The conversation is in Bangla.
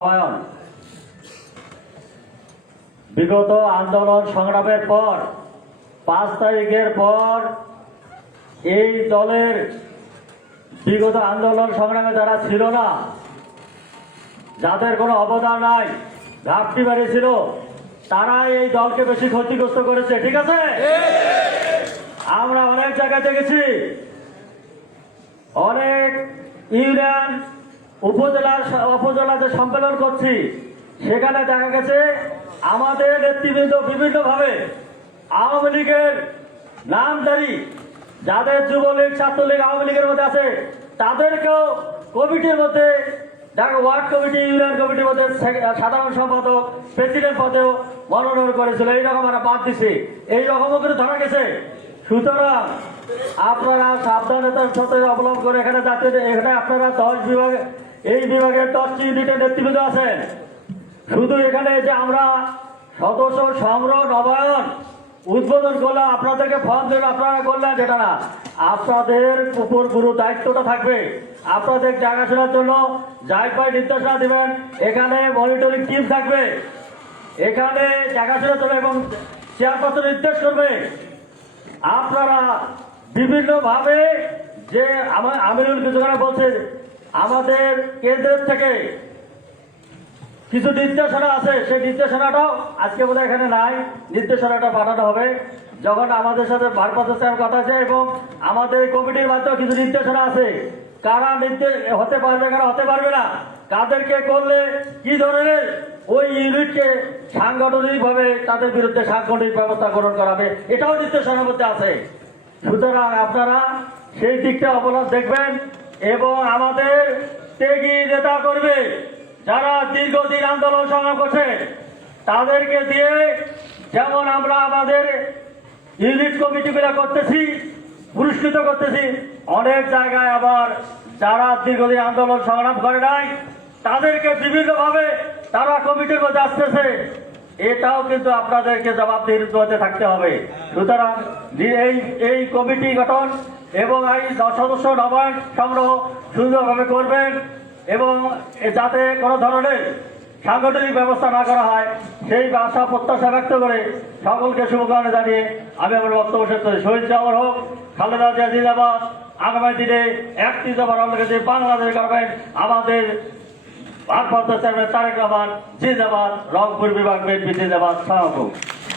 নবায়ন বিগত আন্দোলন সংগ্রামের পর, পাঁচ তারিখের পর এই দলের বিগত আন্দোলন সংগ্রামে যারা ছিল না, যাদের কোনো অবদান নাই, ঘাপটি বাড়িয়েছিল তারা এই দলকে বেশি ক্ষতিগ্রস্ত করেছে, ঠিক আছে? আমরা অনেক জায়গায় দেখেছি, অনেক ইউনিয়ন উপজেলার উপজেলাতে সম্মেলন করছি, সেখানে দেখা গেছে আমাদের নেতৃবৃন্দ বিভিন্নভাবে আওয়ামী লীগের নামধারী, যাদের যুবলীগ, ছাত্রলীগ আওয়ামী লীগের মধ্যে আছে, তাদেরকেও কমিটির মধ্যে ওয়ার্ড কমিটি, ইউনিয়ন কমিটির মধ্যে সাধারণ সম্পাদক, প্রেসিডেন্ট পদেও মনোনয়ন করেছিল। এইরকম আমরা বাদ দিছি। এইরকমও কিন্তু ধরা গেছে। সুতরাং আপনারা সাবধানতার সাথে অবলম্বন করে এখানে যাতে এখানে আপনারা দশ বিভাগ এই বিভাগের দশটি ইউনিটের নেতৃবৃন্দ আছেন। শুধু এখানে যে আমরা সদস্য সংগ্রহ, নবায়ন, উদ্বোধন করলাম, আপনাদেরকে ফর্ম দেবেন আপনারা করলেন যেটা না। আপনাদের উপর গুরু দায়িত্বটা থাকবে। আপনাদের দেখাশোনার জন্য পাই নির্দেশনা দেবেন। এখানে মনিটরিং টিম থাকবে। এখানে দেখাশোনা চলবে এবং চেয়ারপত্র নির্দেশ করবে। আপনারা বিভিন্নভাবে যে আমার আমিরুল কিছুখানে বলছে আমাদের কেন্দ্রের থেকে কিছু নির্দেশনা আছে, সেই নির্দেশনাটাও আজকে বোধহয় এখানে নাই। নির্দেশনাটা পাঠানো হবে। যখন আমাদের সাথে ভারপ্রাপ্ত সাহেব কথা আছে এবং আমাদের কমিটির মাধ্যমে কিছু নির্দেশনা আছে, কারা নির্দেশ হতে পারবে, কারা হতে পারবে না কাদেরকে করলে কি ধরনের ওই ইউনিটকে সাংগঠনিকভাবে তাদের বিরুদ্ধে সাংগঠনিক ব্যবস্থা গ্রহণ করাবে এটাও নির্দেশনার মধ্যে আছে। সুতরাং আপনারা সেই দিকটা অবলম্বন দেখবেন। এবং আমাদের ত্যাগী নেতা করবে যারা দীর্ঘদিন আন্দোলন সংগ্রাম করছে, তাদেরকে দিয়ে যেমন আমরা আমাদের ইউনিট কমিটিগুলো করতেছি, পুরস্কৃত করতেছি, অনেক জায়গায় আবার যারা দীর্ঘদিন আন্দোলন সংগ্রাম করে নাই, তাদেরকে বিভিন্নভাবে তারা কমিটির মধ্যে আসতেছে। এটাও কিন্তু আপনাদেরকে জবাবদিহিতে থাকতে হবে। সুতরাং এই এই কমিটি গঠন এবং এই সদস্য নবায়ন সংগ্রহ সুন্দরভাবে করবেন এবং যাতে কোনো ধরনের সাংগঠনিক ব্যবস্থা না করা হয়, সেই আশা প্রত্যাশা ব্যক্ত করে সকলকে শুভকামনা জানিয়ে আমি আমার বক্তব্য শেষ করি। শহীদ জামর হোক, খালেদা জিয়া আগামী দিনে একটি জবার যে বাংলাদেশ গভর্নমেন্ট, আমাদের ভারপ্রাপ্ত চেয়ারম্যান তারেক রহমান জিন্দাবাদ। রংপুর বিভাগ বিএনপি জিন্দাবাদ। সালাম